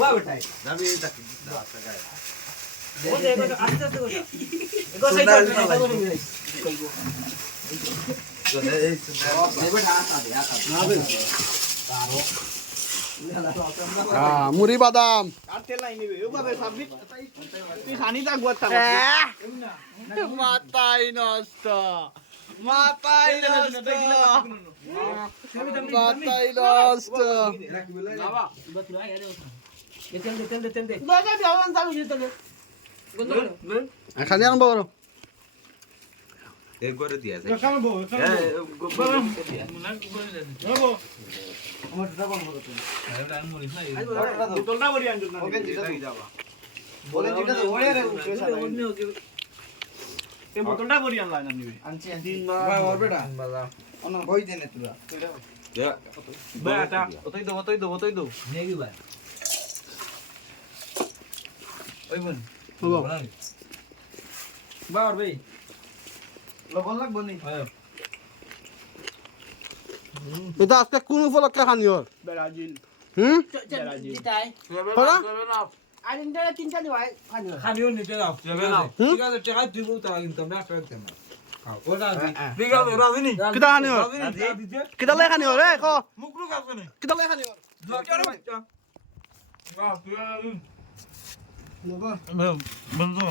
বা বেটাই যাবি দেখি রাস্তা গায় ও দেখো আস্তে আস্তে করো এগো সেই করব এই সুন্দর বেটা আতা না বে তারো মুড়ি বাদাম আর তেল নাই নিবে ও বাবে সাবমিট তুই খানি তাক গোটা মাথায় নষ্ট মাথায় নষ্ট মাথায় নষ্ট বাবা ইবা তুই আয় দে তেল দে লাগা বিয়ান চালু দিতে এখানে আনবো বড় এক করে দিয়া যায় কাম বো এই গোবর আমার দাবা বলো তুমি বোতলটা বড়ি আনছো না ওকে দিতে যাবা বলে যেটা ওরে রে এই বোতলটা বড়ি আনলা না নিবে আনছি ভাই ওর বেটা অন কই দেনে তুরা বেটা ওতই দো নেগি ভাই ওই বোন বাবার ভাই লবণ লাগবো নি এটা আজকে কোন উপলক্ষে খানি ওর ব্রাজিল জিতাই পড়া আর ইন্টারে তিনটা দিবাই খানি খানিও নিতে দাও ঠিক আছে টাকা দিব তারা কিন্তু আমি একটা দিতে না ওটা ঠিক আছে রাজিনি কিটা খানি ওর কিটা লাই খানি ওর ক মুকরু কাছে নে কিটা লাই খানি ওর বাচ্চা লবণ বন্ধু